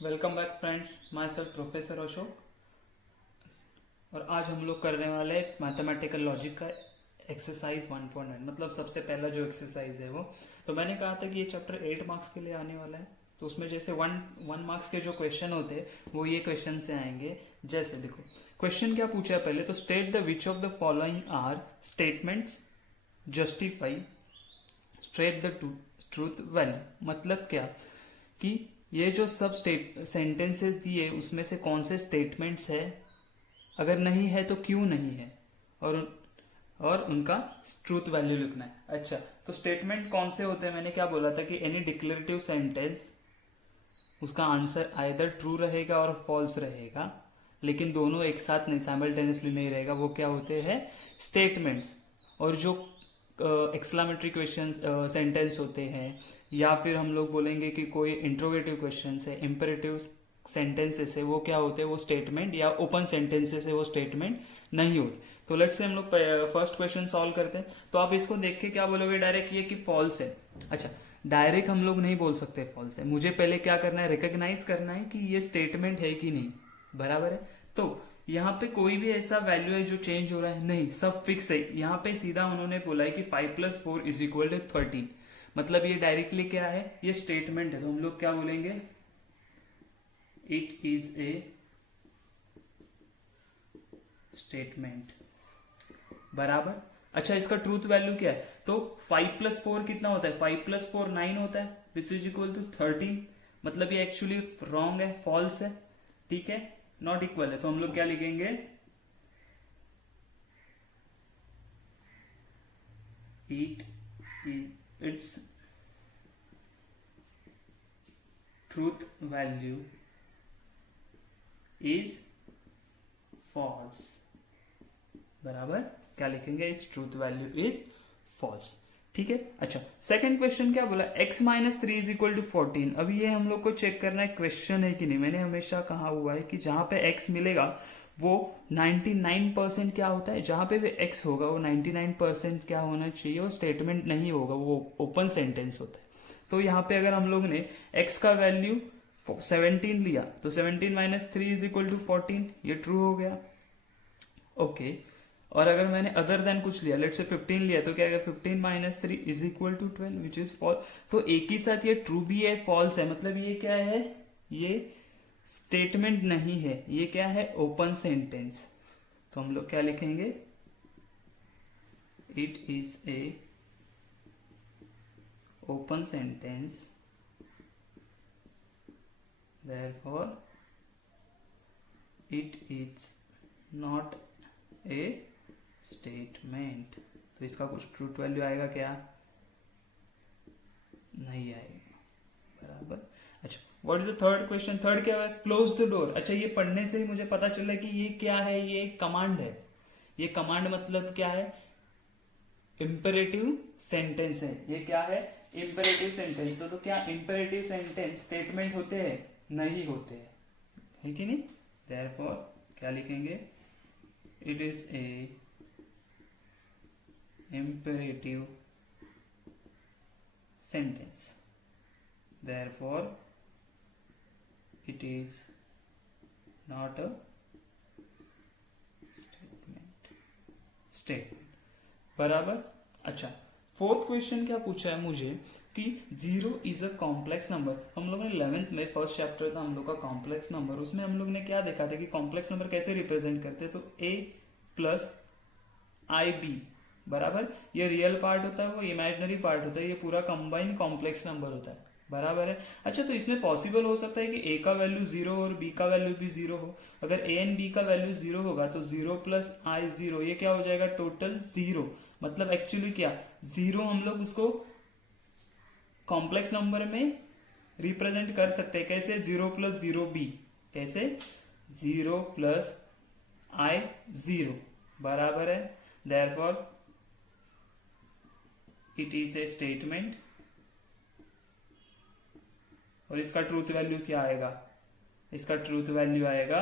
Welcome back friends, my self professor Ashok. और आज हम लोग करने वाले हैं मैथमेटिकल लॉजिक का एक्सरसाइज 1.9। मतलब सबसे पहला जो एक्सरसाइज है वो, तो मैंने कहा था कि ये चैप्टर 8 मार्क्स के लिए आने वाला है। तो उसमें जैसे वन मार्क्स के जो क्वेश्चन होते हैं वो ये क्वेश्चन से आएंगे। जैसे देखो क्वेश्चन क्या पूछा है पहले, तो state the which of the following are statements justify straight the truth value. मतलब क्या कि ये जो सब सेंटेंसेस दिए उसमें से कौन से स्टेटमेंट्स है, अगर नहीं है तो क्यों नहीं है, और उनका ट्रूथ वैल्यू लिखना है। अच्छा, तो स्टेटमेंट कौन से होते हैं, मैंने क्या बोला था कि एनी डिक्लेरेटिव सेंटेंस, उसका आंसर आइदर ट्रू रहेगा और फॉल्स रहेगा, लेकिन दोनों एक साथ नहीं, साइमल्टेनियसली नहीं रहेगा, वो क्या होते हैं, स्टेटमेंट्स। और जो एक्सक्लामेटरी क्वेश्चन सेंटेंस होते हैं, या फिर हम लोग बोलेंगे कि कोई इंट्रोगेटिव क्वेश्चन है, इंपेरेटिव सेंटेंसेस है, वो क्या होते हैं, वो स्टेटमेंट, या ओपन सेंटेंसेस है वो स्टेटमेंट नहीं होते। तो लेट्स से हम लोग फर्स्ट क्वेश्चन सॉल्व करते हैं। तो आप इसको देख के क्या बोलोगे डायरेक्ट, ये कि फॉल्स है। अच्छा, डायरेक्ट हम लोग नहीं बोल सकते फॉल्स है, मुझे पहले क्या करना है, रिकॉग्नाइज करना है कि ये स्टेटमेंट है कि नहीं। बराबर है। तो यहाँ पे कोई भी ऐसा वैल्यू है जो चेंज हो रहा है नहीं, सब फिक्स है। यहाँ पे सीधा उन्होंने बोला है कि 5+4 इज इक्वल टू 13। मतलब ये डायरेक्टली क्या है, ये स्टेटमेंट है। तो हम लोग क्या बोलेंगे, इट इज ए स्टेटमेंट। बराबर। अच्छा, इसका ट्रूथ वैल्यू क्या है, तो 5+4 कितना होता है, 5+4 9 होता है, विच इज इक्वल टू 13। मतलब ये एक्चुअली रॉन्ग है, फॉल्स है। ठीक है, नॉट इक्वल है। तो हम लोग क्या लिखेंगे, it's truth value is false. बराबर, क्या लिखेंगे, it's truth value is false. ठीक है। अच्छा, सेकंड क्वेश्चन क्या बोला, x-3 इज इक्वल टू 14। अभी ये हम लोग को चेक करना है क्वेश्चन है कि नहीं। मैंने हमेशा कहा हुआ है कि जहां पे x मिलेगा वो 99% क्या होता है, जहां पे भी x होगा वो 99% क्या होना चाहिए, वो स्टेटमेंट नहीं होगा, वो ओपन सेंटेंस होता है। तो यहाँ पे अगर हम लोग ने x का वैल्यू 17 लिया, तो 17-3 इज इक्वल टू 14, ये ट्रू हो गया। ओके। और अगर मैंने अदर देन कुछ लिया, लेट से 15 लिया, तो क्या 15-3 is equal to 12 which is false. तो एक ही साथ ये ट्रू भी है, फॉल्स है। मतलब ये क्या है, ये स्टेटमेंट नहीं है, ये क्या है, ओपन सेंटेंस। तो हम लोग क्या लिखेंगे, it is A open sentence, therefore it is not a statement। तो इसका कुछ ट्रूथ वैल्यू आएगा क्या, नहीं आएगा। बराबर। अच्छा, what is the third question, third क्या है, क्लोज द डोर। अच्छा, ये पढ़ने से ही मुझे पता चला कि ये क्या है, ये कमांड है। ये कमांड मतलब क्या है, इंपेरेटिव सेंटेंस है। ये क्या है, इंपेरेटिव सेंटेंस। तो क्या इंपेरेटिव सेंटेंस स्टेटमेंट होते हैं, नहीं होते हैं, है कि नहीं। देयरफॉर क्या लिखेंगे, it is A imperative sentence, therefore it is not a statement। बराबर। अच्छा, फोर्थ क्वेश्चन क्या पूछा है मुझे कि 0 इज अ कॉम्प्लेक्स नंबर। हम लोगों ने 11th में फर्स्ट चैप्टर था हम लोग का कॉम्प्लेक्स नंबर, उसमें हम लोग ने क्या देखा था कि कॉम्प्लेक्स नंबर कैसे रिप्रेजेंट करते, तो a+ib। बराबर, ये रियल पार्ट होता है, वो इमेजिनरी पार्ट होता है, ये पूरा कंबाइन कॉम्प्लेक्स नंबर होता है। बराबर है। अच्छा, तो इसमें पॉसिबल हो सकता है कि a का वैल्यू 0 और b का वैल्यू भी 0 हो। अगर a एंड b का वैल्यू 0 होगा तो 0+i0, ये क्या हो जाएगा, टोटल 0। मतलब एक्चुअली क्या, 0 हम लोग उसको कॉम्प्लेक्स नंबर में रिप्रेजेंट कर सकते हैं। कैसे, 0+0b, कैसे 0+i0। बराबर है। Therefore it is a statement. और इसका ट्रूथ वैल्यू क्या आएगा, इसका ट्रूथ वैल्यू आएगा,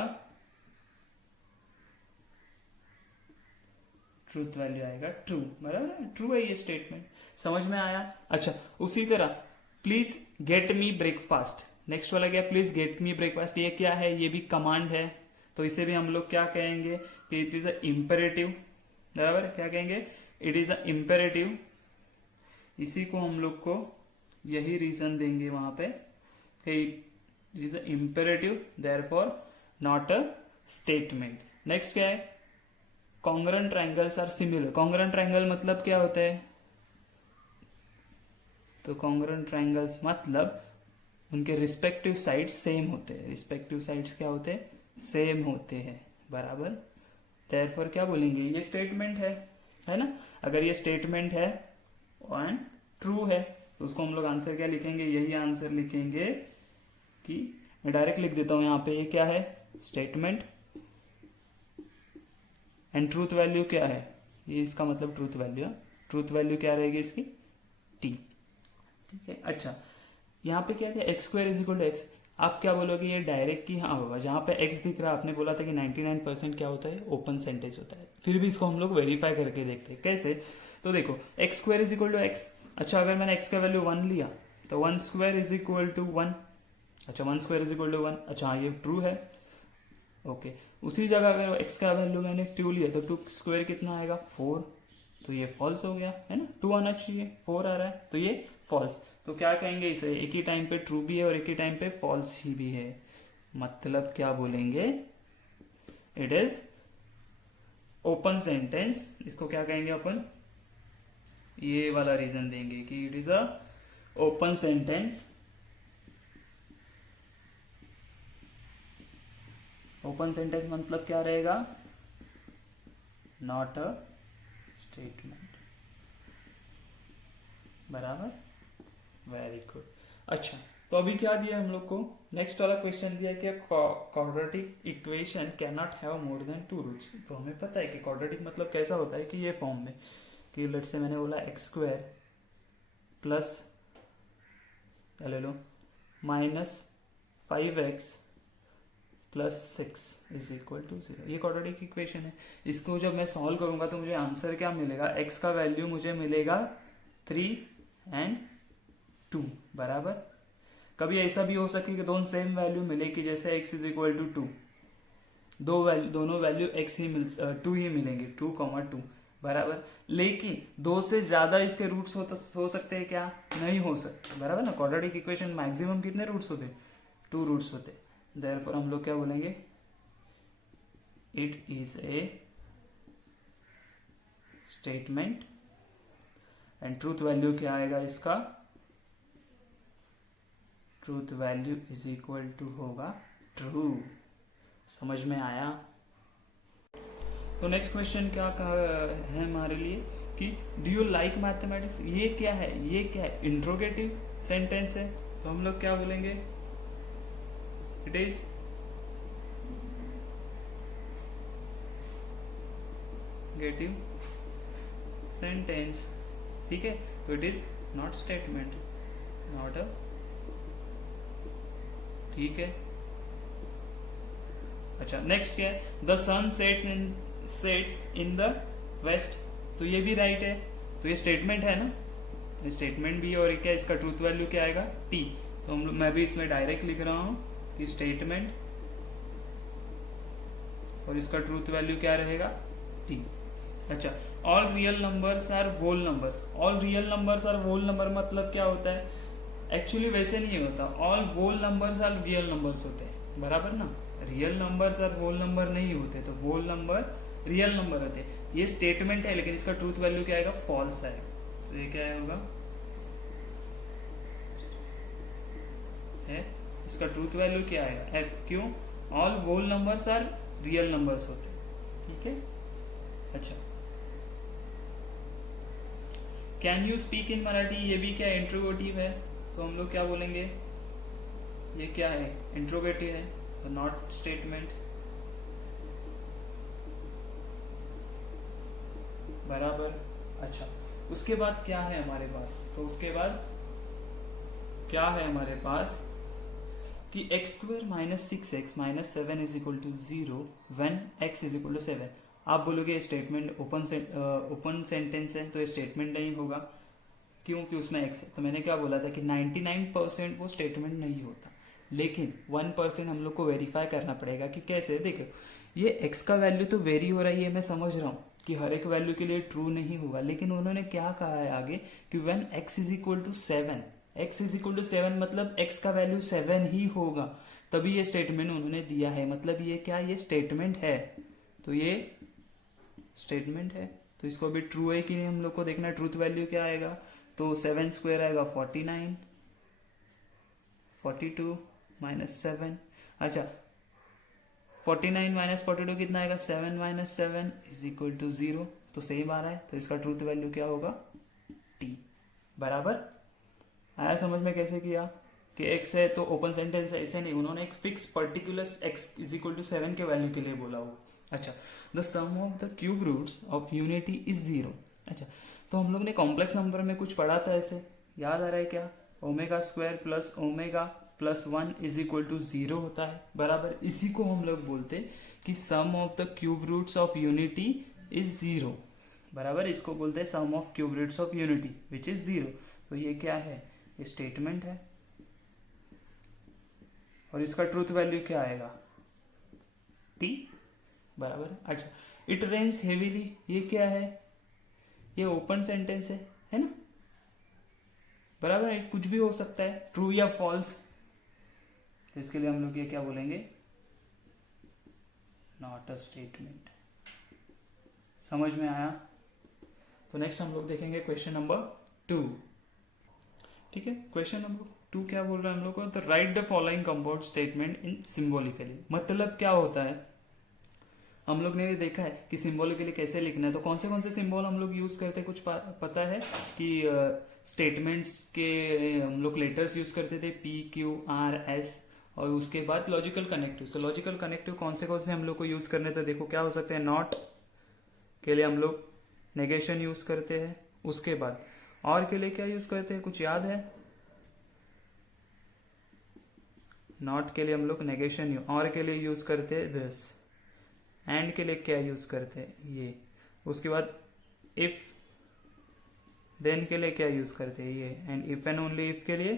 ट्रूथ वैल्यू आएगा ट्रू। बराबर है, ट्रू है ये स्टेटमेंट। समझ में आया। अच्छा, उसी तरह please get me breakfast, next वाला क्या, प्लीज गेट मी ब्रेकफास्ट, ये क्या है, ये भी कमांड है, तो इसे भी हम लोग क्या कहेंगे कि इट इज अ इम्पेरेटिव, बराबर, क्या कहेंगे, इट इज अ इम्पेरेटिव। इसी को हम लोग को यही रीजन देंगे वहां पे कि it is a imperative, therefore not a statement. Next क्या है, congruent triangles are similar. Congruent triangle मतलब क्या होता है, तो कॉन्ग्रुएंट ट्रायंगल्स मतलब उनके रिस्पेक्टिव साइड्स सेम होते हैं। रिस्पेक्टिव साइड्स क्या होते हैं, सेम होते हैं, बराबर। देयरफॉर क्या बोलेंगे, ये स्टेटमेंट है ना। अगर ये स्टेटमेंट है एंड ट्रू है तो उसको हम लोग आंसर क्या लिखेंगे, यही आंसर लिखेंगे कि मैं डायरेक्ट लिख देता हूं यहाँ पे, ये क्या है, स्टेटमेंट, एंड ट्रूथ वैल्यू क्या है, ये इसका मतलब ट्रूथ वैल्यू है। ट्रूथ वैल्यू क्या रहेगी इसकी, टी, ठीक है। अच्छा, यहाँ पे क्या है, x square is equal to x, आप क्या बोलोगे, ये डायरेक्ट की हाँ होगा। जहाँ पे एक्स दिख रहा है, आपने बोला था कि 99% क्या होता है, ओपन सेंटेंस होता है। फिर भी इसको हम लोग वेरीफाई करके देखते हैं कैसे, तो देखो x square is equal to x. अच्छा, अगर मैंने एक्स का वैल्यू 1 लिया तो 1 स्क्वायर इज इक्वल टू 1। अच्छा, 1 स्क्वायर इज इक्वल टू 1, अच्छा हाँ ये ट्रू है, ओके। उसी जगह अगर एक्स का वैल्यू मैंने 2 लिया तो 2 स्क्वायर कितना आएगा, 4, तो ये फॉल्स हो गया है ना, 2 आना चाहिए, 4 आ रहा है तो ये फॉल्स। तो क्या कहेंगे इसे, एक ही टाइम पे ट्रू भी है और एक ही टाइम पे फॉल्स ही भी है, मतलब क्या बोलेंगे, इट इज ओपन सेंटेंस। इसको क्या कहेंगे अपन, ये वाला रीजन देंगे कि it is a open sentence. Open sentence मतलब क्या रहेगा, नॉट अ स्टेटमेंट, बराबर, वेरी गुड। अच्छा, तो अभी क्या दिया हम लोग को, नेक्स्ट वाला क्वेश्चन दिया कि quadratic equation can not have more than 2 roots. तो हमें पता है कि क्वाड्रेटिक मतलब कैसा होता है कि ये फॉर्म में, कि लेट से मैंने बोला एक्स स्क्वायर प्लस ले लो -5x plus 6 is equal to 0, ये क्वाड्रेटिक इक्वेशन है। इसको जब मैं सॉल्व करूंगा तो मुझे आंसर क्या मिलेगा, x का वैल्यू मुझे मिलेगा 3 एंड 2, बराबर। कभी ऐसा भी हो सके कि दोनों सेम वैल्यू मिले, कि जैसे x इज इक्वल टू 2, दोनों वैल्यू x ही 2 ही मिलेंगे, 2,2, बराबर। लेकिन 2 से ज्यादा इसके रूट्स हो सकते हैं क्या, नहीं हो सकते, बराबर ना। क्वाड्रेटिक इक्वेशन मैक्सिमम कितने रूट्स होते, 2 रूट्स होते। देयरफॉर हम लोग क्या बोलेंगे, it is a statement and truth value क्या आएगा इसका, truth value is equal to होगा ट्रू। समझ में आया। तो नेक्स्ट क्वेश्चन क्या है हमारे लिए कि डू यू लाइक मैथमेटिक्स, ये क्या है, ये क्या है, इंट्रोगेटिव सेंटेंस है। तो हम लोग क्या बोलेंगे, इट इज गेटिव सेंटेंस, ठीक है। तो it is not statement, not a, ठीक है। अच्छा, नेक्स्ट क्या है, the sun sets in the west, तो ये भी राइट है, तो ये स्टेटमेंट है ना, स्टेटमेंट भी है। और क्या इसका ट्रूथ वैल्यू क्या आएगा, टी। तो मैं भी इसमें डायरेक्ट लिख रहा हूं कि स्टेटमेंट, और इसका ट्रूथ वैल्यू क्या रहेगा, टी। अच्छा, all real numbers are whole numbers. All real numbers are whole number मतलब क्या होता है, एक्चुअली वैसे नहीं होता, all whole numbers are real numbers होते हैं, बराबर ना। Real numbers are whole number नहीं होते, तो होल नंबर रियल नंबर होते हैं। ये स्टेटमेंट है, लेकिन इसका ट्रूथ वैल्यू क्या आएगा, फॉल्स है। तो ये क्या होगा, है इसका ट्रूथ वैल्यू क्या आएगा, एफ। क्यों, all whole numbers are real numbers होते हैं, ठीक है। अच्छा, can you speak in Marathi, ये भी क्या इंट्रोगेटिव है, तो हम लोग क्या बोलेंगे, ये क्या है, इंट्रोगेटिव है, तो नॉट स्टेटमेंट, बराबर। अच्छा, उसके बाद क्या है हमारे पास, तो उसके बाद क्या है हमारे पास कि x square -6x-7 is equal to 0 when x is equal to 7। आप बोलोगे स्टेटमेंट ओपन सेंटेंस है, तो ये स्टेटमेंट नहीं होगा, क्योंकि उसमें x है। तो मैंने क्या बोला था कि 99% वो स्टेटमेंट नहीं होता, लेकिन 1% हम लोग को वेरीफाई करना पड़ेगा कि कैसे। देखो ये x का वैल्यू तो वेरी हो रहा है, ये मैं समझ रहा हूँ कि हर एक वैल्यू के लिए ट्रू नहीं होगा, लेकिन उन्होंने क्या कहा है आगे कि when x is equal to 7, x is equal to 7 मतलब x का वैल्यू 7 ही होगा, तभी ये स्टेटमेंट उन्होंने दिया है। मतलब ये क्या, ये स्टेटमेंट है, तो ये स्टेटमेंट है, तो इसको अभी ट्रू है कि नहीं हम लोग को देखना है। ट्रूथ वैल्यू क्या आएगा, तो 7 स्क्वायर आएगा 49, 42 माइनस 7। अच्छा 49 माइनस 42 कितना आएगा, 7 माइनस 7 इज इक्वल टू 0, तो सेम आ रहा है, तो इसका ट्रूथ वैल्यू क्या होगा, t। बराबर आया समझ में कैसे किया कि x है तो ओपन सेंटेंस है, ऐसे नहीं, उन्होंने एक fix particular x is equal to 7 के वैल्यू के लिए बोला हो। अच्छा the sum of the cube roots of unity is 0। अच्छा तो हम लोग ने कॉम्प्लेक्स नंबर में कुछ पढ़ा था ऐसे, याद आ रहा है क्या, omega square plus omega plus 1 is equal to 0 होता है। बराबर इसी को हम लोग बोलते कि sum of the cube roots of unity is 0। बराबर इसको बोलते हैं sum of cube roots of unity which is 0। तो ये क्या है, ये स्टेटमेंट है, और इसका ट्रूथ वैल्यू क्या आएगा, t। बराबर है। अच्छा इट रेन्स हेवीली, ये क्या है, ये ओपन सेंटेंस है ना। बराबर है, कुछ भी हो सकता है, ट्रू या फॉल्स, इसके लिए हम लोग ये क्या बोलेंगे, नॉट अ स्टेटमेंट। समझ में आया। तो नेक्स्ट हम लोग देखेंगे क्वेश्चन नंबर 2। ठीक है, क्वेश्चन नंबर 2 क्या बोल रहा है हम लोग को, तो right the following compound statement in symbolically. मतलब क्या होता है, हम लोग ने देखा है कि सिंबॉलिकली कैसे लिखना है, तो कौन से सिंबल हम लोग यूज करते हैं, कुछ पता है कि स्टेटमेंट्स के हम लोग लेटर्स यूज करते थे P Q R S, और उसके बाद लॉजिकल कनेक्टिव। तो लॉजिकल कनेक्टिव कौन से हम लोग को यूज करने थे, देखो क्या हो सकते हैं, नॉट के लिए हम लोग नेगेशन यूज करते हैं, उसके बाद और के लिए क्या यूज करते हैं, कुछ याद है, नॉट के लिए हम लोग नेगेशन, और के लिए यूज करते हैं दिस, एंड के लिए क्या यूज करते हैं ये, उसके बाद इफ देन के लिए क्या यूज करते हैं ये, and if and only if के लिए,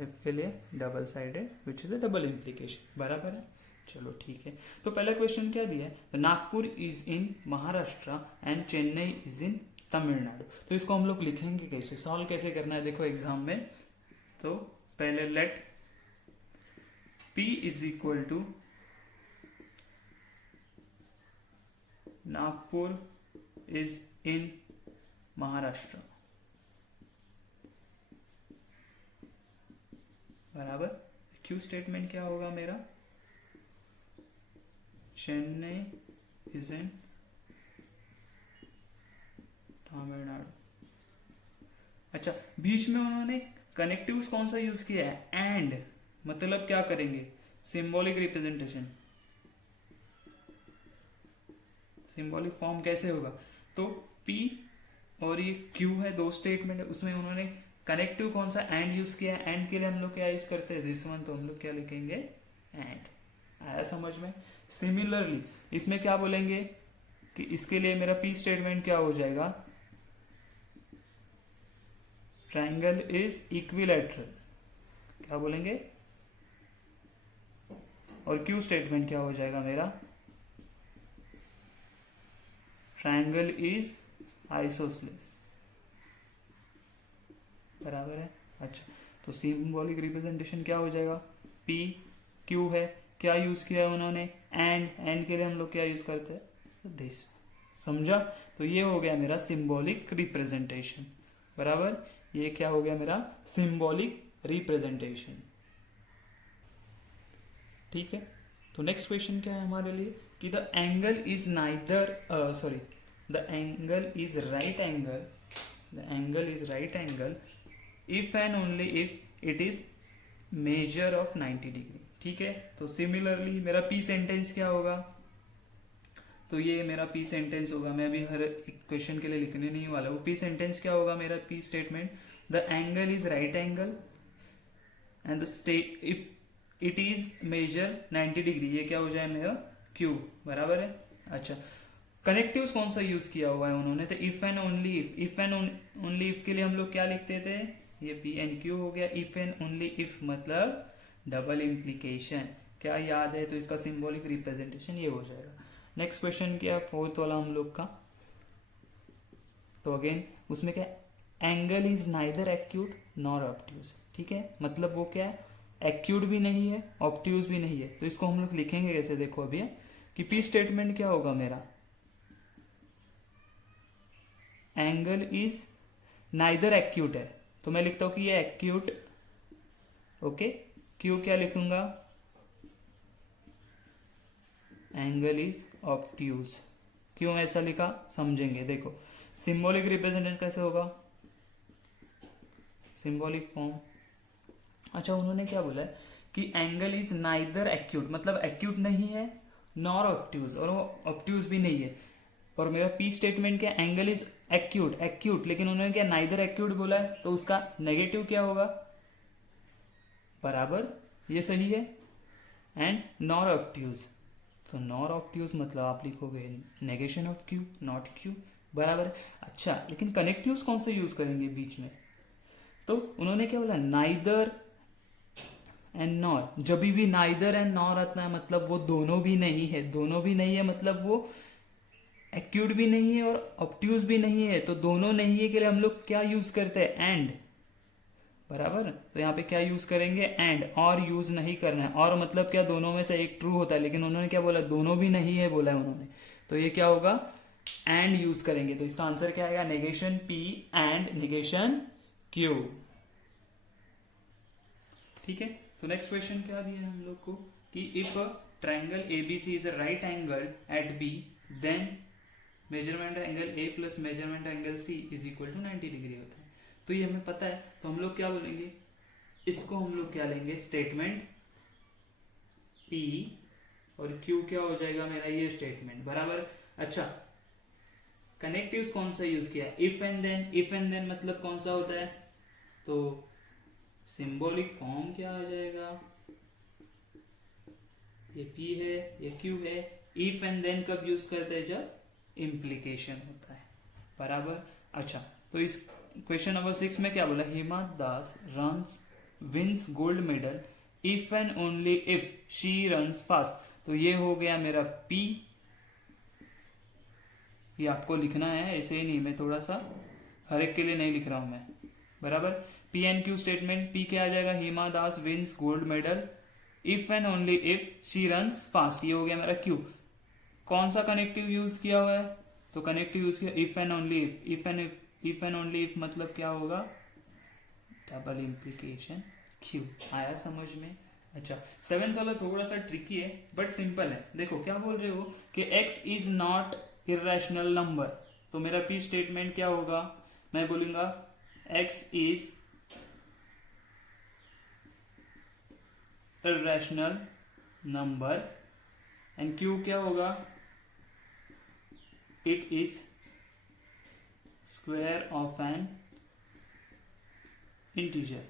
इफ के लिए double sided which is a double implication. बराबर है, चलो ठीक है। तो पहला क्वेश्चन क्या दिया है, Nagpur is in Maharashtra and Chennai is in Tamil Nadu. तो इसको हम लोग लिखेंगे कैसे, सॉल्व कैसे करना है, देखो एग्जाम में। तो पहले let P is equal to Nagpur is in Maharashtra, बराबर क्यू स्टेटमेंट क्या होगा मेरा, चेन्नई इज इन तमिलनाडु। अच्छा बीच में उन्होंने कनेक्टिव्स कौन सा यूज किया है, एंड, मतलब क्या करेंगे, सिंबॉलिक रिप्रेजेंटेशन। सिंबॉलिक फॉर्म कैसे होगा, तो P और ये Q है, दो स्टेटमेंट है, उसमें उन्होंने कनेक्टिव कौन सा, एंड यूज किया है। एंड के लिए हम लोग क्या यूज करते हैं, दिस वन, तो हम लोग क्या लिखेंगे, एंड। आया समझ में। सिमिलरली इसमें क्या बोलेंगे कि इसके लिए मेरा P स्टेटमेंट क्या हो जाएगा, ट्राइंगल इज इक्विलैटरल, क्या बोलेंगे, और Q स्टेटमेंट क्या हो जाएगा मेरा, ट्राइंगल इज आइसोसेलेस। बराबर है। अच्छा तो सिंबॉलिक रिप्रेजेंटेशन क्या हो जाएगा, P Q है, क्या यूज किया है उन्होंने, एंड के लिए हम लोग क्या यूज करते हैं, दिस। समझा। तो ये हो गया मेरा सिंबॉलिक रिप्रेजेंटेशन। बराबर ये क्या हो गया मेरा सिंबॉलिक रिप्रेजेंटेशन। ठीक है, तो नेक्स्ट क्वेश्चन क्या है हमारे लिए कि the angle is neither the angle is right angle, the angle is right angle if and only if it is measure of 90 degree. ठीक है, तो सिमिलरली मेरा P सेंटेंस क्या होगा, तो ये मेरा P सेंटेंस होगा, मैं अभी हर एक क्वेश्चन के लिए लिखने नहीं वाला हूँ। P सेंटेंस क्या होगा मेरा, P statement, the angle is right angle and the state if it is measure 90 degree, ये क्या हो जाए मेरा Q। बराबर है। अच्छा कनेक्टिव्स कौन सा यूज किया हुआ है उन्होंने, तो if and only if, if and only if के लिए हम लोग क्या लिखते थे, ये पी एंड क्यू हो गया। इफ एंड ओनली इफ मतलब डबल इम्प्लीकेशन, क्या याद है? तो इसका सिंबॉलिक रिप्रेजेंटेशन ये हो जाएगा। नेक्स्ट क्वेश्चन क्या है, फोर्थ वाला हम लोग का। तो अगेन उसमें क्या, angle is neither acute nor obtuse, ठीक है, मतलब वो क्या है, एक्यूट भी नहीं है ऑब्ट्यूज भी नहीं है। तो इसको हम लोग लिखेंगे कैसे, देखो अभी कि पी स्टेटमेंट क्या होगा मेरा, एंगल इज नाइदर एक्यूट है, तो मैं लिखता हूं कि ये एक्यूट, ओके। क्यू क्या लिखूंगा, एंगल इज ऑब्ट्यूज। क्यों ऐसा लिखा समझेंगे, देखो सिंबॉलिक रिप्रेजेंटेशन कैसे होगा, सिंबॉलिक फॉर्म। अच्छा उन्होंने क्या बोला है कि एंगल इज नाइदर एक्यूट, मतलब एक्यूट नहीं है नॉर ऑब्ट्यूज, और वो ऑब्ट्यूज भी नहीं है। और मेरा पी स्टेटमेंट क्या, एंगल इज एक्यूट, एक्यूट, लेकिन उन्होंने क्या नाइदर एक्यूट बोला है, तो उसका नेगेटिव क्या होगा, बराबर, ये सही है। एंड नॉर ऑब्ट्यूज, तो नॉर ऑब्ट्यूज मतलब आप लिखोगे negation of Q, not Q, बराबर। अच्छा लेकिन कनेक्टिव्स कौन से यूज करेंगे बीच में, तो उन्होंने क्या बोला, नाइदर एंड नॉर। जब भी नाइदर एंड नॉर आता है मतलब वो दोनों भी नहीं है, दोनों भी नहीं है मतलब वो एक्यूट भी नहीं है और ऑब्ट्यूज भी नहीं है। तो दोनों नहीं है के लिए हम लोग क्या यूज करते हैं, एंड, बराबर। तो यहाँ पे क्या यूज करेंगे, एंड, और यूज नहीं करना है। और मतलब क्या, दोनों में से एक ट्रू होता है, लेकिन उन्होंने क्या बोला, दोनों भी नहीं है बोला है उन्होंने, तो ये क्या होगा, एंड यूज करेंगे। तो इसका आंसर क्या आएगा, negation P and negation Q, ठीक है। तो नेक्स्ट क्वेश्चन क्या दिया है हम लोग को कि if triangle ABC is a right angle at B then measurement angle A plus measurement angle C is equal to 90 degree होता है। तो ये हमें पता है, तो हम लोग क्या बोलेंगे, इसको हम लोग क्या लेंगे, स्टेटमेंट P और Q क्या हो जाएगा मेरा, ये स्टेटमेंट, बराबर। अच्छा कनेक्टिव्स कौन सा यूज किया, if and then. If and then मतलब कौन सा होता है, तो सिंबॉलिक फॉर्म क्या आ जाएगा, ये P है ये Q है। इफ एंड देन कब यूज करते हैं, जब इम्प्लीकेशन होता है, बराबर। अच्छा तो इस क्वेश्चन नंबर 6 में क्या बोला, Hima Das runs wins gold medal if and only if she runs fast. तो ये हो गया मेरा P, ये आपको लिखना है, ऐसे ही नहीं, मैं थोड़ा सा हर एक के लिए नहीं लिख रहा हूं मैं, बराबर। P and Q statement, P क्या आ जाएगा, Hima Das wins gold medal if and only if she runs fast, ये हो गया मेरा Q। कौन सा कनेक्टिव यूज किया हुआ है, तो कनेक्टिव यूज किया if and only if. If and only if मतलब क्या होगा, डबल इम्प्लीकेशन क्यू, आया समझ में। अच्छा 7th वाला थोड़ा सा ट्रिकी है बट सिंपल है। देखो क्या बोल रहे हो कि x is not irrational number, तो मेरा पी स्टेटमेंट क्या होगा, मैं बोलूंगा x is irrational number and q क्या होगा, it is square of N integer,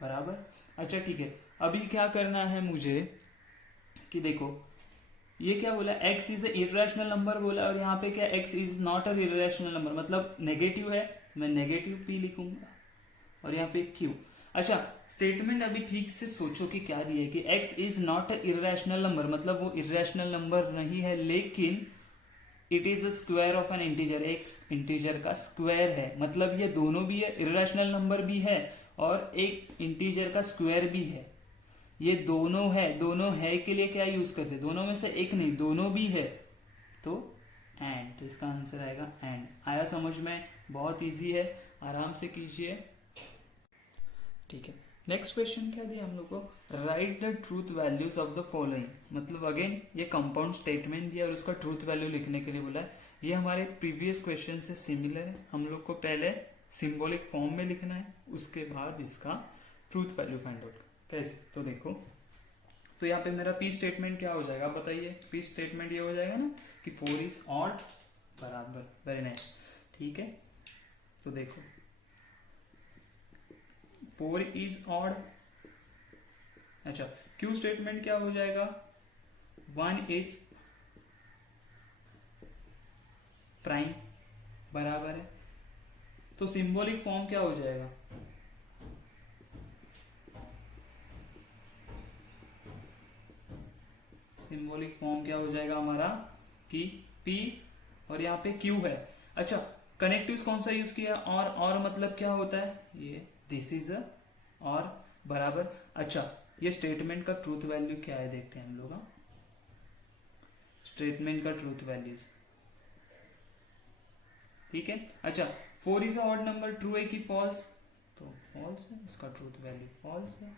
बराबर। अच्छा ठीक है, अभी क्या करना है मुझे कि देखो ये क्या बोला, x इज इरेशनल नंबर बोला, और यहाँ पे क्या x is not a irrational number मतलब नेगेटिव है, मैं नेगेटिव p लिखूंगा और यहाँ पे q। अच्छा स्टेटमेंट अभी ठीक से सोचो कि क्या दिया है कि x is not a irrational number, मतलब वो इरेशनल नंबर नहीं है, लेकिन it is the square of N integer, एक इंटीजर का स्क्वायर है, मतलब ये दोनों भी है, इरेशनल नंबर भी है और एक इंटीजर का स्क्वायर भी है। ये दोनों है, दोनों है के लिए क्या यूज करते हैं, दोनों में से एक नहीं, दोनों भी है, तो एंड, तो इसका आंसर आएगा एंड। आया समझ में, बहुत इजी है, आराम से कीजिए, ठीक है। नेक्स्ट क्वेश्चन क्या दिया हम लोग को, right the truth values of the following, मतलब अगेन ये कंपाउंड स्टेटमेंट दिया और उसका ट्रूथ वैल्यू लिखने के लिए बोला है। ये हमारे प्रीवियस क्वेश्चन से सिमिलर है, हम लोग को पहले सिंबॉलिक फॉर्म में लिखना है, उसके बाद इसका ट्रूथ वैल्यू फाइंड आउट कैसे। तो देखो, तो यहाँ पे मेरा पी स्टेटमेंट क्या हो जाएगा, आप बताइए। पी स्टेटमेंट ये हो जाएगा ना कि 4 इज ऑड, बराबर, वेरी नाइस, ठीक है। तो देखो 4 इज ऑड। अच्छा क्यू स्टेटमेंट क्या हो जाएगा, 1 इज प्राइम, बराबर है। तो सिंबॉलिक फॉर्म क्या हो जाएगा, सिंबॉलिक फॉर्म क्या हो जाएगा हमारा कि P और यहाँ पे Q है। अच्छा, कनेक्टिव्स कौन सा यूज किया, और मतलब क्या होता है ये, दिस इज अ और बराबर। अच्छा, ये स्टेटमेंट का ट्रूथ वैल्यू क्या है देखते हैं हम लोग। स्टेटमेंट का ट्रूथ वैल्यूज, ठीक है। अच्छा, 4 इज ऑड नंबर, ट्रू है कि फॉल्स, तो फॉल्स है, उसका ट्रूथ वैल्यू फॉल्स है,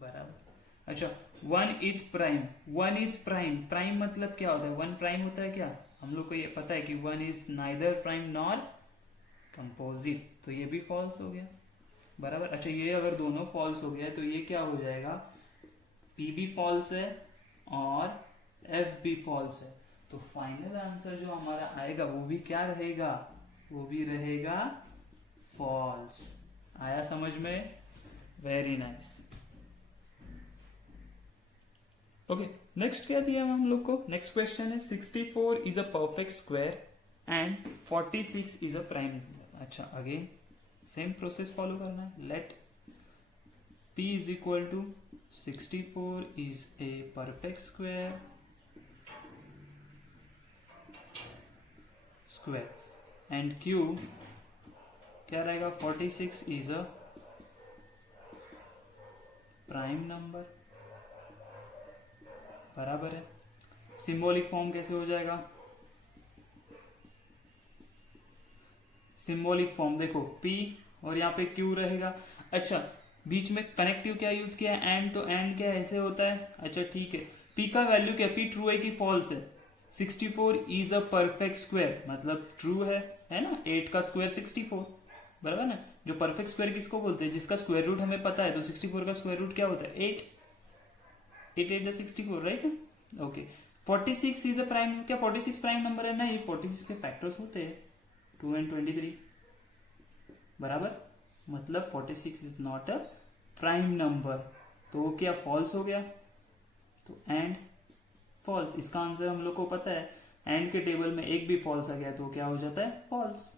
बराबर। अच्छा, 1 is prime, 1 is prime, prime मतलब क्या होता है, 1 प्राइम होता है क्या, हम लोग को ये पता है कि 1 is neither prime nor composite, तो ये भी फॉल्स हो गया, बराबर। अच्छा, ये अगर दोनों फॉल्स हो गया तो ये क्या हो जाएगा, P भी फॉल्स है और F भी फॉल्स है, तो फाइनल आंसर जो हमारा आएगा वो भी क्या रहेगा, वो भी रहेगा फॉल्स। आया समझ में, वेरी नाइस। ओके, नेक्स्ट क्या दिया हम लोग को, नेक्स्ट क्वेश्चन है 64 is a perfect square and 46 is a prime number. अच्छा, अगेन सेम प्रोसेस फॉलो करना है। Let P is equal to 64 is a perfect square and Q क्या रहेगा, 46 इज अ प्राइम नंबर, बराबर है। सिंबॉलिक फॉर्म कैसे हो जाएगा, सिंबॉलिक फॉर्म देखो P और यहाँ पे Q रहेगा। अच्छा, बीच में कनेक्टिव क्या यूज किया है, एंड, तो एंड क्या ऐसे होता है। अच्छा ठीक है, P का वैल्यू क्या, P ट्रू है कि फॉल्स है, 64 इज अ परफेक्ट स्क्वायर मतलब ट्रू है ना, 8 का स्क्वायर 64, बराबर ना। जो परफेक्ट स्क्वायर किसको बोलते हैं, जिसका स्क्वायर रूट हमें पता है, तो 64 का स्क्वायर रूट क्या होता है 8, 8 8 64, right. Okay, 46 is a prime, क्या 46 प्राइम नंबर है, नहीं 46 के फैक्टर्स होते हैं 2 and 23, बराबर, मतलब 46 is not a prime number, तो क्या फॉल्स हो गया, तो एंड फॉल्स। इसका आंसर हम लोग को पता है, एंड के टेबल में एक भी फॉल्स आ गया तो क्या हो जाता है फॉल्स।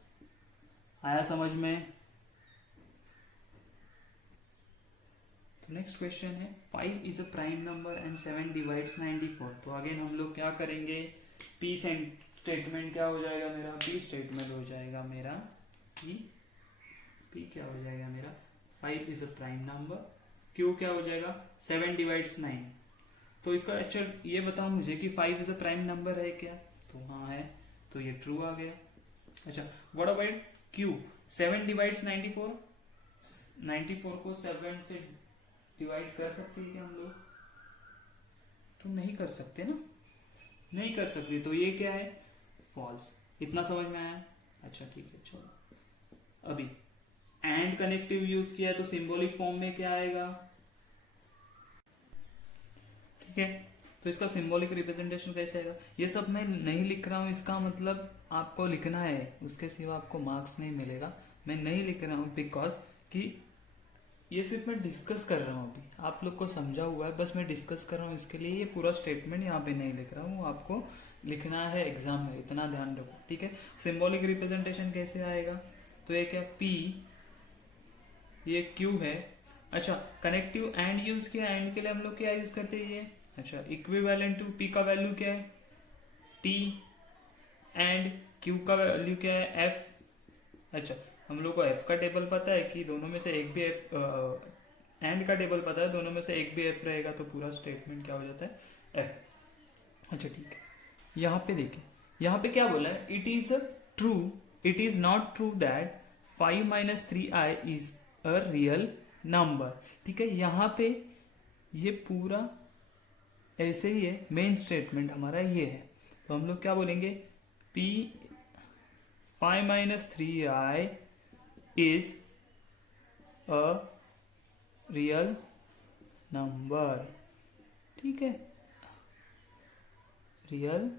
आया समझ में। तो नेक्स्ट क्वेश्चन है 5 is a prime number and 7 divides 94। तो अगेन हम लोग क्या करेंगे, पी स्टेटमेंट क्या हो जाएगा मेरा, पी स्टेटमेंट हो जाएगा मेरा, पी क्या हो जाएगा मेरा, 5 is a prime number, Q क्या हो जाएगा 7 डिवाइड्स 9। तो इसका एक्चुअल ये बताओ मुझे कि 5 इज अ प्राइम नंबर है क्या, तो हाँ है, तो ये ट्रू आ गया। अच्छा, व्हाट अबाउट क्यू, 7 डिवाइड्स 94, 94 को 7 से डिवाइड कर सकते हैं क्या हम लोग, तो नहीं कर सकते ना, नहीं कर सकते, तो ये क्या है फॉल्स। इतना समझ में आया। अच्छा ठीक है, चलो अभी एंड कनेक्टिव यूज किया है तो सिंबॉलिक फॉर्म में क्या आएगा, ठीक है। तो इसका सिंबॉलिक रिप्रेजेंटेशन कैसे आएगा, ये सब मैं नहीं लिख रहा हूँ, इसका मतलब आपको लिखना है, उसके सिवा आपको मार्क्स नहीं मिलेगा। मैं नहीं लिख रहा हूँ बिकॉज कि ये सिर्फ मैं डिस्कस कर रहा हूँ, अभी आप लोग को समझा हुआ है, बस मैं डिस्कस कर रहा हूँ, इसके लिए ये पूरा स्टेटमेंट यहाँ पे नहीं लिख रहा हूँ, आपको लिखना है एग्जाम में, इतना ध्यान रखो, ठीक है। सिंबॉलिक रिप्रेजेंटेशन कैसे आएगा, तो ये क्या P, ये Q है। अच्छा, कनेक्टिव एंड यूज किया, एंड के लिए हम लोग क्या यूज करते हैं ये, अच्छा इक्विवेलेंट टू P का वैल्यू क्या है T एंड Q का वैल्यू क्या है F। अच्छा, हम लोग को F का टेबल पता है कि दोनों में से एक भी F, एंड का टेबल पता है दोनों में से एक भी F रहेगा, तो पूरा स्टेटमेंट क्या हो जाता है F। अच्छा ठीक है, यहाँ पे देखिए, यहाँ पे क्या बोला है, it is true, it is not true that 5 minus 3i is a real number, ठीक है। यहाँ पे ये पूरा ऐसे ही है, मेन स्टेटमेंट हमारा ये है, तो हम लोग क्या बोलेंगे, P 5 minus 3i is a real number, ठीक है, रियल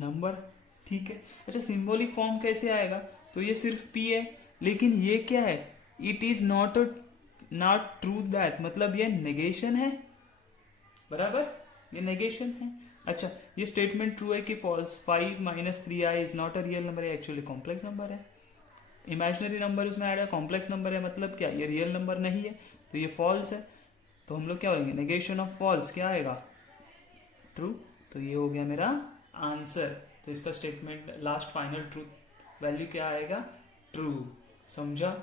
नंबर, ठीक है। अच्छा, सिंबॉलिक फॉर्म कैसे आएगा, तो ये सिर्फ P है, लेकिन ये क्या है, it is not true that, मतलब ये नेगेशन है, बराबर, ये नेगेशन है। अच्छा, ये स्टेटमेंट ट्रू है कि false, 5 minus 3i is not a real number, actually complex number है, इमेजिनरी नंबर उसमें आएगा, कॉम्प्लेक्स नंबर है, मतलब क्या ये रियल नंबर नहीं है, तो ये फॉल्स है। तो हम लोग क्या बोलेंगे, नेगेशन ऑफ फॉल्स क्या आएगा, ट्रू। तो ये हो गया मेरा आंसर। तो इसका statement last final truth value क्या आएगा, ट्रू। समझा।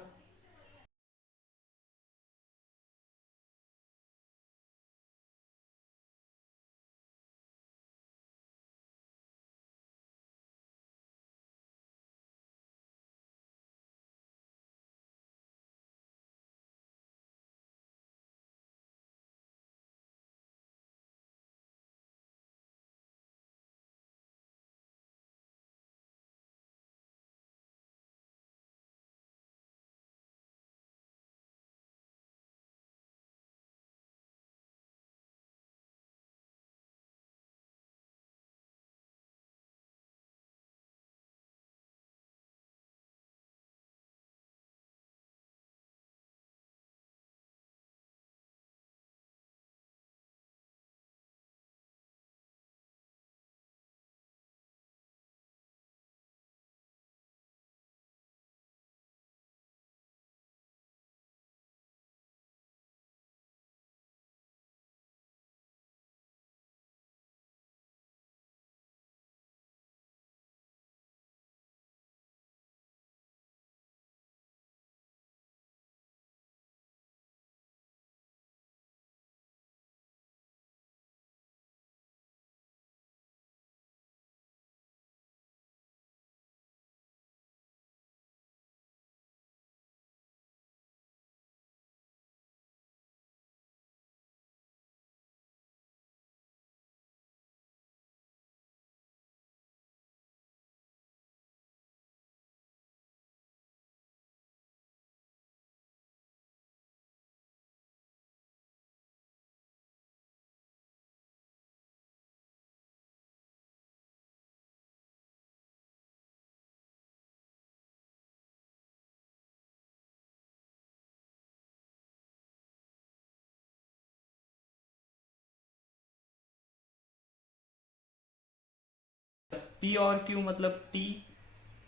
पी और क्यू मतलब टी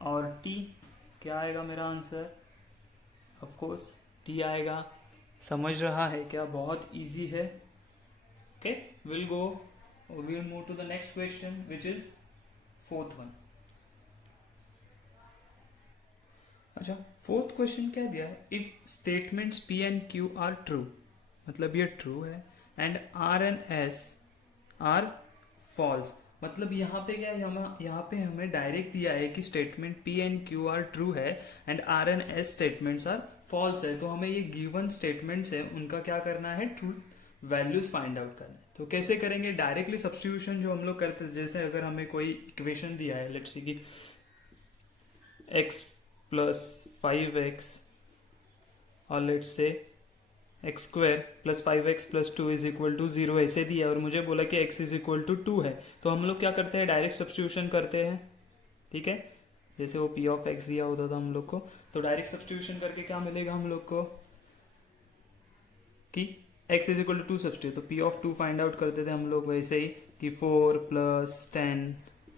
और टी, क्या आएगा मेरा आंसर, ऑफ कोर्स टी आएगा। समझ रहा है क्या, बहुत इजी है। Okay, will move to the next question which is fourth one. अच्छा, फोर्थ क्वेश्चन क्या दिया है, if statements P and Q are true, मतलब ये ट्रू है, and R and S are false, मतलब यहाँ पे क्या है, यहाँ पे हमें डायरेक्ट दिया है कि statement P and Q are true है and R and S statements are false है। तो हमें ये गिवन स्टेटमेंट्स है उनका क्या करना है, ट्रू वैल्यूज फाइंड आउट करना है। तो कैसे करेंगे, डायरेक्टली सब्स्टिट्यूशन जो हम लोग करते हैं, जैसे अगर हमें कोई इक्वेशन दिया है, लेट्स सी कि x प्लस 5x और let's say x square plus 5x plus 2 is equal to 0 ऐसे दिया और मुझे बोला कि x इज इक्वल टू 2 है, तो हम लोग क्या करते हैं, डायरेक्ट सब्स्टिट्यूशन करते हैं। ठीक है, जैसे वो p ऑफ x दिया होता था हम लोग को, तो डायरेक्ट सब्स्टिट्यूशन करके क्या मिलेगा हम लोग को कि x is equal to 2 substitute, तो p ऑफ 2 फाइंड आउट करते थे हम लोग वैसे ही कि 4 प्लस 10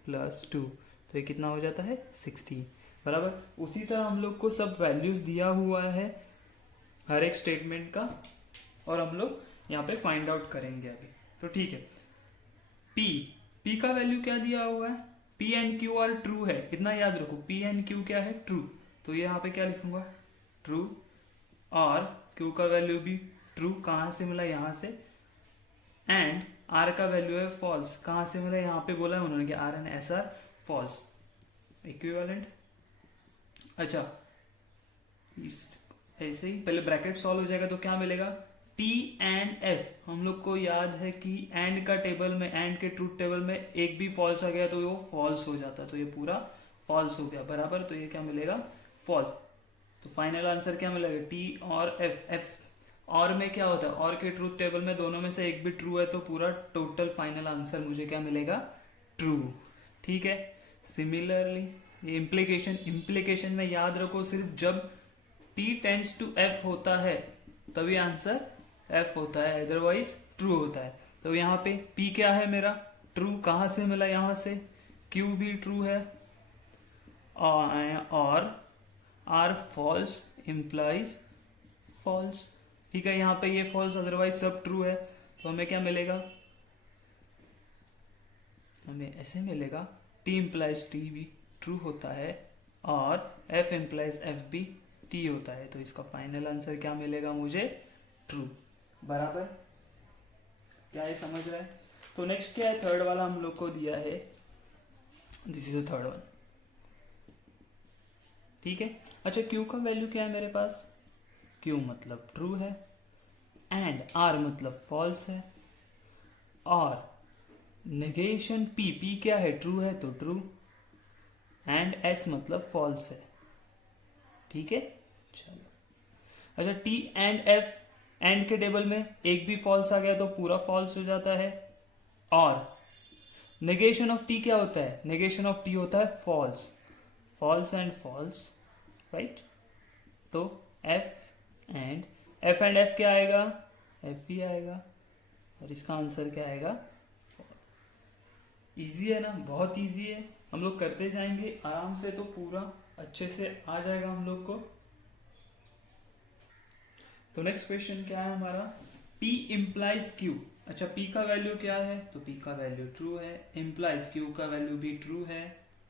प्लस 2, तो ये कितना हो जाता है 16 बराबर। उसी तरह हम लोग को सब वैल्यूज दिया हुआ है हर एक स्टेटमेंट का, और हम लोग यहाँ पे फाइंड आउट करेंगे अभी। तो ठीक है, p का वैल्यू क्या दिया हुआ है, p and q are true है, इतना याद रखो, p एंड q क्या है, ट्रू। तो ये यहाँ पे क्या लिखूंगा, ट्रू, और q का वैल्यू भी ट्रू, कहाँ से मिला, यहाँ से, एंड r का वैल्यू है फॉल्स, कहाँ से मिला, यहाँ पे बोला है उन्होंने कि r and s are false, equivalent. अच्छा, ऐसे ही पहले ब्रैकेट सॉल्व हो जाएगा तो क्या मिलेगा, टी एंड एफ। हम लोग को याद है कि एंड का टेबल में, एंड के ट्रूथ टेबल में एक भी फॉल्स आ गया तो वो फॉल्स हो जाता, तो ये पूरा फॉल्स हो गया बराबर, तो ये क्या मिलेगा, फॉल्स। तो फाइनल आंसर क्या मिलेगा, टी और एफ और में क्या होता है, और के ट्रूथ टेबल में दोनों में से एक भी ट्रू है तो पूरा टोटल फाइनल आंसर मुझे क्या मिलेगा, ट्रू। ठीक है, सिमिलरली ये इम्प्लीकेशन में याद रखो, सिर्फ जब t टेंस टू f होता है तभी आंसर f होता है, अदरवाइज ट्रू होता है। तो यहाँ पे p क्या है मेरा, ट्रू, कहाँ से मिला, यहाँ से, q भी ट्रू है, और r फॉल्स इम्प्लाइज फॉल्स। ठीक है, यहाँ पे ये फॉल्स अदरवाइज सब ट्रू है, तो हमें क्या मिलेगा, हमें ऐसे मिलेगा टी इम्प्लाइज टी भी ट्रू होता है और एफ इम्प्लाइज एफ भी टी होता है, तो इसका फाइनल आंसर क्या मिलेगा मुझे, ट्रू। बराबर, क्या ये समझ रहा है। तो नेक्स्ट क्या है, थर्ड वाला हम लोग को दिया है, दिस इज थर्ड वन। ठीक है, अच्छा क्यू का वैल्यू क्या है मेरे पास, क्यू मतलब ट्रू है, एंड आर मतलब फॉल्स है, और नेगेशन पी, पी क्या है, ट्रू है तो ट्रू, एंड एस मतलब फॉल्स है। ठीक है, चलो अच्छा टी एंड एफ, एंड के टेबल में एक भी फॉल्स आ गया तो पूरा फॉल्स हो जाता है, और नेगेशन ऑफ टी क्या होता है, नेगेशन ऑफ टी होता है false, false and false, right. तो एफ एंड एफ क्या आएगा, एफ ही आएगा, और इसका आंसर क्या आएगा, इजी है ना, बहुत इजी है, हम लोग करते जाएंगे आराम से तो पूरा अच्छे से आ जाएगा हम लोग को। तो नेक्स्ट क्वेश्चन क्या है हमारा, P इम्प्लाइज Q। अच्छा P का वैल्यू क्या है, तो P का वैल्यू ट्रू है, इम्प्लाइज Q का वैल्यू भी ट्रू है,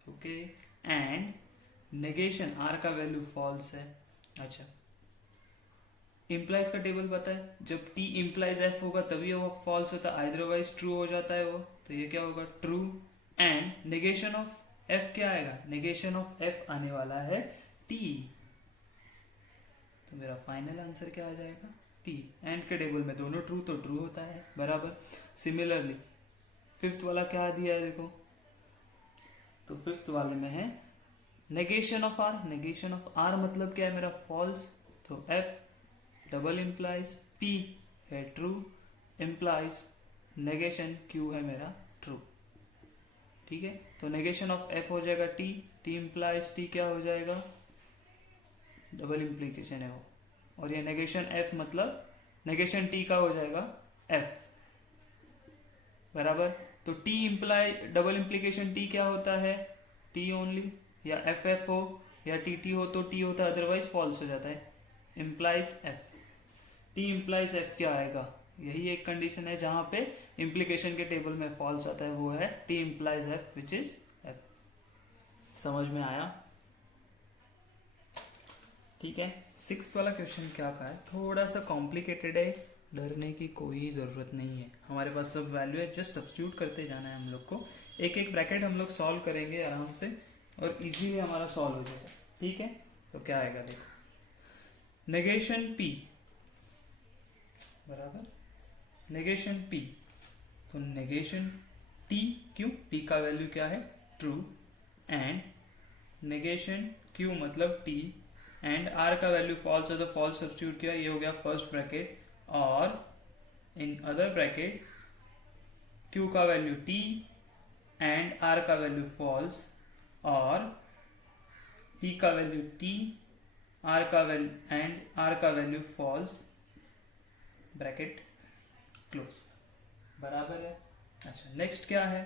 ओके, एंड नेगेशन R का वैल्यू फॉल्स है। अच्छा इम्प्लाइज का टेबल पता है, जब T इम्प्लाइज F होगा तभी वो फॉल्स होता है, अदरवाइज ट्रू हो जाता है वो, तो ये क्या होगा, true, and negation of F क्या आएगा, नेगेशन ऑफ F आने वाला है T, तो मेरा फाइनल आंसर क्या आ जाएगा, टी। एंड के टेबल में दोनों ट्रू तो ट्रू होता है, बराबर। सिमिलरली फिफ्थ वाला क्या दिया है देखो, तो फिफ्थ वाले में है negation of R, negation of R मतलब क्या है मेरा, फॉल्स, तो एफ डबल इम्प्लाइज पी है ट्रू, इम्प्लाइज नेगेशन क्यू है मेरा ट्रू। ठीक है, तो नेगेशन ऑफ एफ हो जाएगा टी, टी इम्प्लाइज टी क्या हो जाएगा, डबल इम्प्लीकेशन है वो, और ये नेगेशन एफ मतलब नेगेशन टी का हो जाएगा एफ, बराबर। तो T imply double implication T क्या होता है, टी ओनली, या एफ एफ हो या टी टी हो तो टी होता है, अदरवाइज फॉल्स हो जाता है, implies F, T implies F क्या आएगा, यही एक कंडीशन है जहां पे इम्प्लीकेशन के टेबल में फॉल्स आता है, वो है T implies F which is F. समझ में आया, ठीक है। सिक्स्थ वाला क्वेश्चन क्या का है, थोड़ा सा कॉम्प्लिकेटेड है, डरने की कोई ज़रूरत नहीं है, हमारे पास सब वैल्यू है, जस्ट सब्स्टिट्यूट करते जाना है हम लोग को, एक एक ब्रैकेट हम लोग सॉल्व करेंगे आराम से और इजीली हमारा सॉल्व हो जाएगा। ठीक है, तो क्या आएगा देखो, नेगेशन पी बराबर नेगेशन पी, तो नेगेशन टी, क्यों, पी का वैल्यू क्या है, ट्रू, एंड नेगेशन क्यू मतलब टी, एंड आर का वैल्यू फॉल्स है तो फॉल्स सब्स्टिट्यूट किया, ये हो गया फर्स्ट ब्रैकेट, और इन अदर ब्रैकेट क्यू का वैल्यू टी एंड आर का वैल्यू फॉल्स, और पी का वैल्यू टी, आर का वैल्यू एंड आर का वैल्यू फॉल्स, ब्रैकेट क्लोज, बराबर है। अच्छा नेक्स्ट क्या है,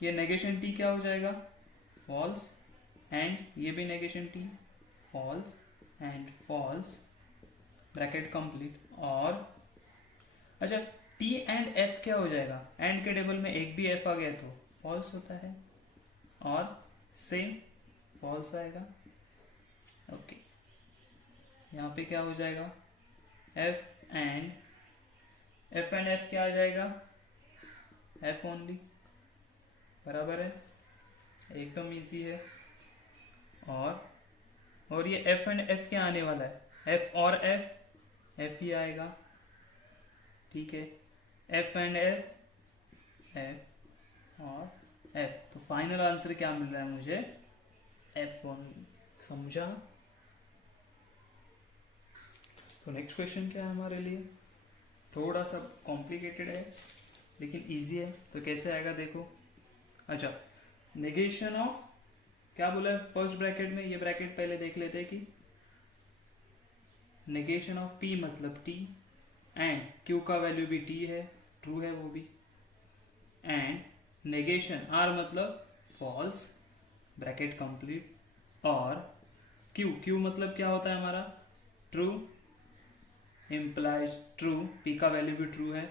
ये नेगेशन टी क्या हो जाएगा, फॉल्स, एंड ये भी negation T, false and false, bracket complete, और अच्छा टी एंड एफ क्या हो जाएगा, एंड के टेबल में एक भी एफ आ गया तो फॉल्स होता है, और सेम फॉल्स आएगा, ओके। यहाँ पे क्या हो जाएगा, एफ एंड एफ क्या आ जाएगा, एफ ओनली, बराबर है, एकदम इजी है। और ये एफ एंड एफ क्या आने वाला है, एफ और एफ ही आएगा, ठीक है, एफ एंड एफ और एफ, तो फाइनल आंसर क्या मिल रहा है मुझे, एफ ओनली, समझा। तो नेक्स्ट क्वेश्चन क्या है हमारे लिए, थोड़ा सा कॉम्प्लिकेटेड है लेकिन इजी है, तो कैसे आएगा देखो। अच्छा नेगेशन ऑफ क्या बोला है फर्स्ट ब्रैकेट में, ये ब्रैकेट पहले देख लेते हैं कि नेगेशन ऑफ पी मतलब टी, एंड क्यू का वैल्यू भी टी है, ट्रू है वो भी, एंड नेगेशन आर मतलब फॉल्स, ब्रैकेट कंप्लीट, और क्यू मतलब क्या होता है हमारा, ट्रू implies ट्रू, पी का वैल्यू भी ट्रू है,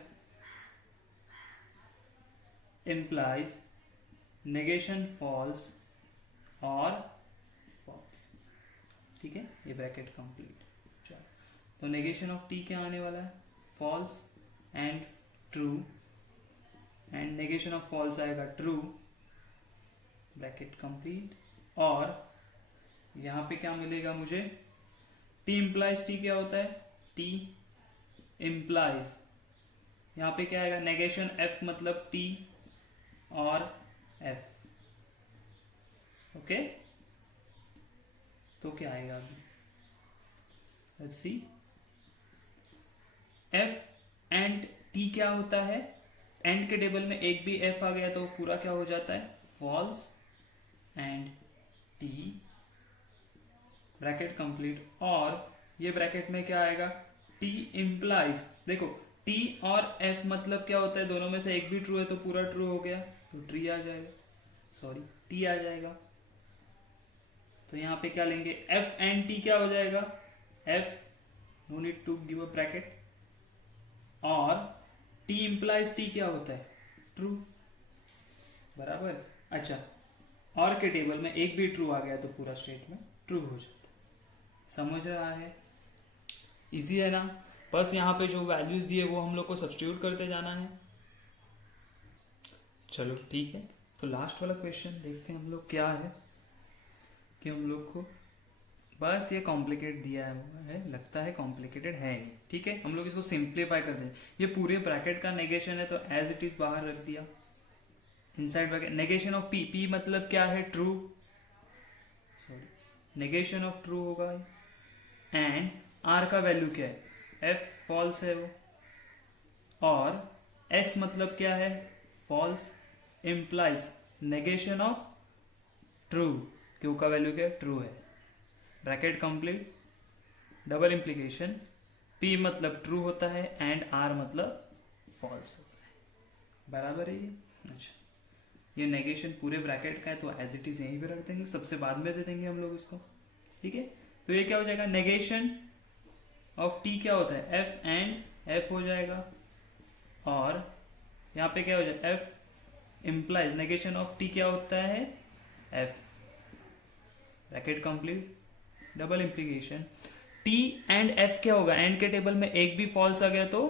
implies negation false और false। ठीक है, ये ब्रैकेट कंप्लीट। चलो, तो नेगेशन ऑफ टी क्या आने वाला है, false and true, and negation of false आएगा ट्रू, ब्रैकेट कंप्लीट। और यहाँ पे क्या मिलेगा मुझे, टी इम्प्लाइज टी क्या होता है, टी इम्प्लाइज, यहाँ पे क्या आएगा, नेगेशन एफ मतलब टी और एफ। ओके, तो क्या आएगा अभी, let's see, F and T क्या होता है, एंड के टेबल में एक भी एफ आ गया तो पूरा क्या हो जाता है, false, and T bracket complete. और ये ब्रैकेट में क्या आएगा, टी इम्प्लाइज, देखो टी और एफ मतलब क्या होता है, दोनों में से एक भी ट्रू है तो पूरा ट्रू हो गया, तो ट्री आ जाएगा, सॉरी टी आ जाएगा। तो यहाँ पे क्या लेंगे, एफ एंड टी क्या हो जाएगा, F, no need to give a bracket, और टी इम्प्लाइज टी क्या होता है, ट्रू, बराबर। अच्छा, और के टेबल में एक भी ट्रू आ गया तो पूरा स्टेटमेंट ट्रू हो जाता है। समझ रहा है, इजी है ना। बस यहाँ पे जो वैल्यूज दिए वो हम लोग को सब्स्टिट्यूट करते जाना है। चलो ठीक है, तो लास्ट वाला क्वेश्चन देखते हैं हम लोग क्या है, कि हम लोग को बस ये कॉम्प्लिकेट दिया है, लगता है कॉम्प्लिकेटेड है नहीं। ठीक है, हम लोग इसको सिंप्लीफाई कर दें, ये पूरे ब्रैकेट का नेगेशन है तो एज इट इज बाहर रख दिया, inside bracket negation of P, P मतलब क्या है, true, sorry negation of true होगा, एंड आर का वैल्यू क्या है, एफ फॉल्स है वो, और एस मतलब क्या है, false, implies negation of true, Q का वैल्यू क्या है, ट्रू है, bracket complete, double implication, P मतलब ट्रू होता है एंड आर मतलब फॉल्स होता है, बराबर है ये। अच्छा, ये नेगेशन पूरे ब्रैकेट का है तो एज इट इज यहीं पे रख देंगे, सबसे बाद में दे देंगे हम लोग इसको। ठीक है, तो ये क्या हो जाएगा, नेगेशन ऑफ टी क्या होता है, एफ एंड एफ हो जाएगा, और यहाँ पे क्या हो जाएगा, F implies negation of T क्या होता है, F, bracket complete, double implication, T and F क्या होगा, एंड के टेबल में एक भी फॉल्स आ गया तो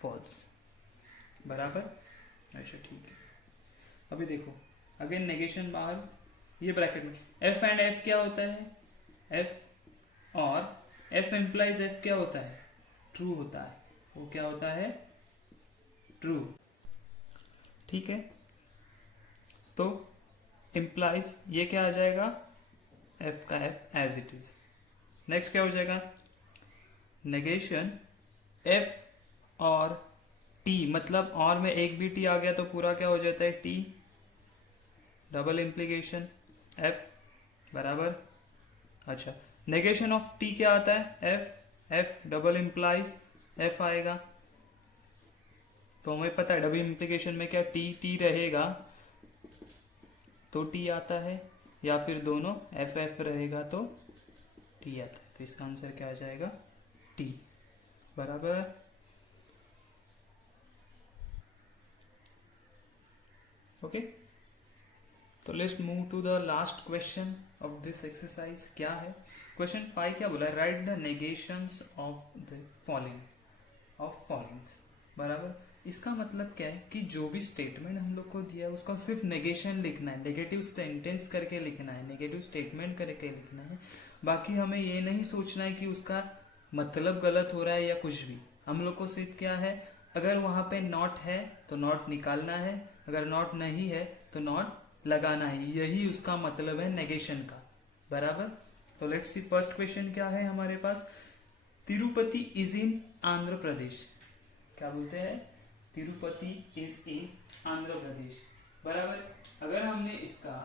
फॉल्स, बराबर। अच्छा ठीक है, अभी देखो अगेन नेगेशन बाहर, ये ब्रैकेट में एफ एंड एफ क्या होता है, एफ, और एफ इम्प्लाइज एफ क्या होता है, ट्रू होता है, वो क्या होता है, ट्रू। ठीक है, तो इम्प्लाइज ये क्या आ जाएगा, एफ का F as it is. Next क्या हो जाएगा, नेगेशन एफ और टी, मतलब और में एक भी टी आ गया तो पूरा क्या हो जाता है, टी, डबल इम्प्लीकेशन एफ, बराबर। अच्छा, नेगेशन ऑफ टी क्या आता है, F, F double implies F आएगा, तो हमें पता है डबल इम्प्लीकेशन में क्या टी टी रहेगा तो टी आता है, या फिर दोनों एफ एफ रहेगा तो टी आता है, तो इसका आंसर क्या आ जाएगा, टी, बराबर। ओके, तो let's move to the last question of this exercise. क्या है क्वेश्चन 5, क्या बोला, write the negations of the following, of followings, बराबर। इसका मतलब क्या है कि जो भी स्टेटमेंट हम लोग को दिया है उसका सिर्फ नेगेशन लिखना है, नेगेटिव सेंटेंस करके लिखना है, नेगेटिव स्टेटमेंट करके लिखना है, बाकी हमें ये नहीं सोचना है कि उसका मतलब गलत हो रहा है या कुछ भी। हम लोग को सिर्फ क्या है, अगर वहाँ पे नॉट है तो नॉट निकालना है, अगर नॉट नहीं है तो नॉट लगाना है, यही उसका मतलब है नेगेशन का, बराबर। तो लेट्स सी फर्स्ट क्वेश्चन क्या है हमारे पास, तिरुपति इज इन आंध्र प्रदेश, क्या बोलते हैं, तिरुपति इज इन आंध्र प्रदेश, बराबर। अगर हमने इसका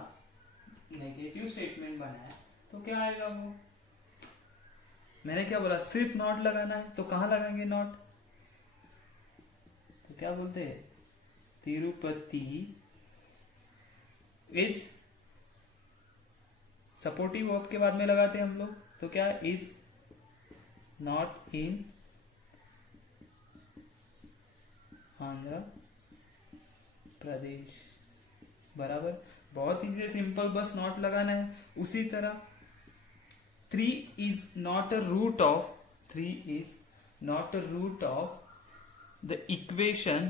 नेगेटिव स्टेटमेंट बनाया तो क्या आएगा, वो मैंने क्या बोला, सिर्फ नॉट लगाना है, तो कहाँ लगाएंगे नॉट, तो क्या बोलते हैं, तिरुपति इज, सपोर्टिव वर्ब के बाद में लगाते हैं हम लोग, तो क्या is not in Andhra Pradesh, बराबर। बहुत ही सिंपल, बस नॉट लगाना है। उसी तरह 3 is not a root of 3 is not a root of the equation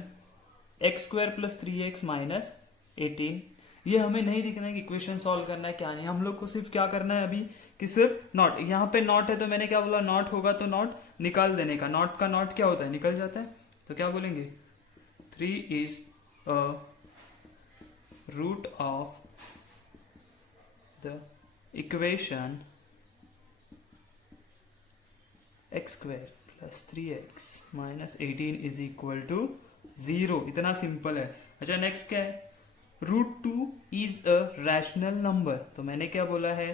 x square plus 3x minus 18। ये हमें नहीं दिखना है कि इक्वेशन सॉल्व करना है क्या नहीं, हम लोग को सिर्फ क्या करना है अभी कि सिर्फ नॉट, यहाँ पे नॉट है तो मैंने क्या बोला, नॉट होगा तो नॉट निकाल देने का, नॉट का नॉट क्या होता है, निकल जाता है। तो क्या बोलेंगे, 3 is a root of the equation x square plus 3x minus 18 is equal to 0। इतना सिंपल है। अच्छा नेक्स्ट क्या है, √2 is a rational number। तो मैंने क्या बोला है,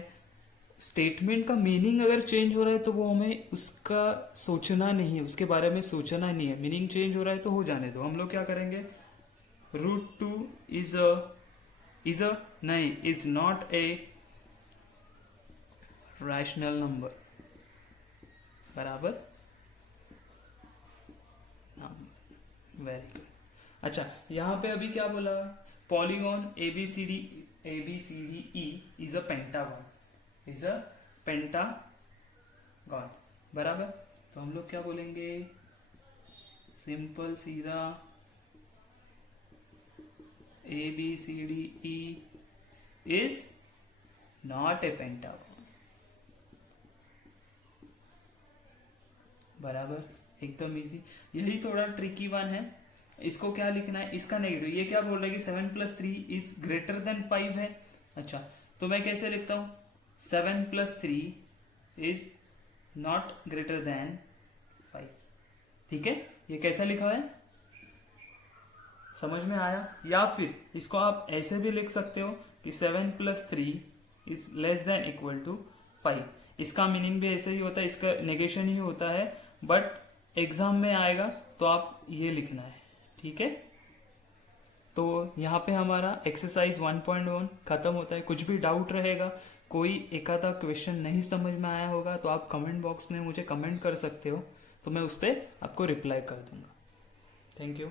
स्टेटमेंट का मीनिंग अगर चेंज हो रहा है तो वो हमें उसका सोचना नहीं है, उसके बारे में सोचना नहीं है। मीनिंग चेंज हो रहा है तो हो जाने दो। हम लोग क्या करेंगे, √2 is a नहीं, is not a rational number, बराबर, वेरी गुड। अच्छा यहाँ पे अभी क्या बोला, polygon ABCD is a pentagon, is a pentagon, बराबर। तो हम लोग क्या बोलेंगे, सिंपल सीधा ABCDE is not a pentagon, बराबर, एकदम इजी। यही थोड़ा ट्रिकी वन है, इसको क्या लिखना है, इसका नेगेटिव। ये क्या बोल रहा है कि 7 + 3 इज ग्रेटर देन 5 है। अच्छा तो मैं कैसे लिखता हूं, 7 + 3 इज नॉट ग्रेटर देन 5। ठीक है, ये कैसा लिखा है, समझ में आया। या फिर इसको आप ऐसे भी लिख सकते हो कि 7 + 3 is less than equal to 5। इसका मीनिंग भी ऐसे ही होता है, इसका नेगेशन ही होता है, बट एग्जाम में आएगा तो आप ये लिखना है। ठीक है, तो यहाँ पे हमारा एक्सरसाइज 1.1 खत्म होता है। कुछ भी डाउट रहेगा, कोई एक आधा क्वेश्चन नहीं समझ में आया होगा तो आप कमेंट बॉक्स में मुझे कमेंट कर सकते हो, तो मैं उस पर आपको रिप्लाई कर दूंगा। Thank you.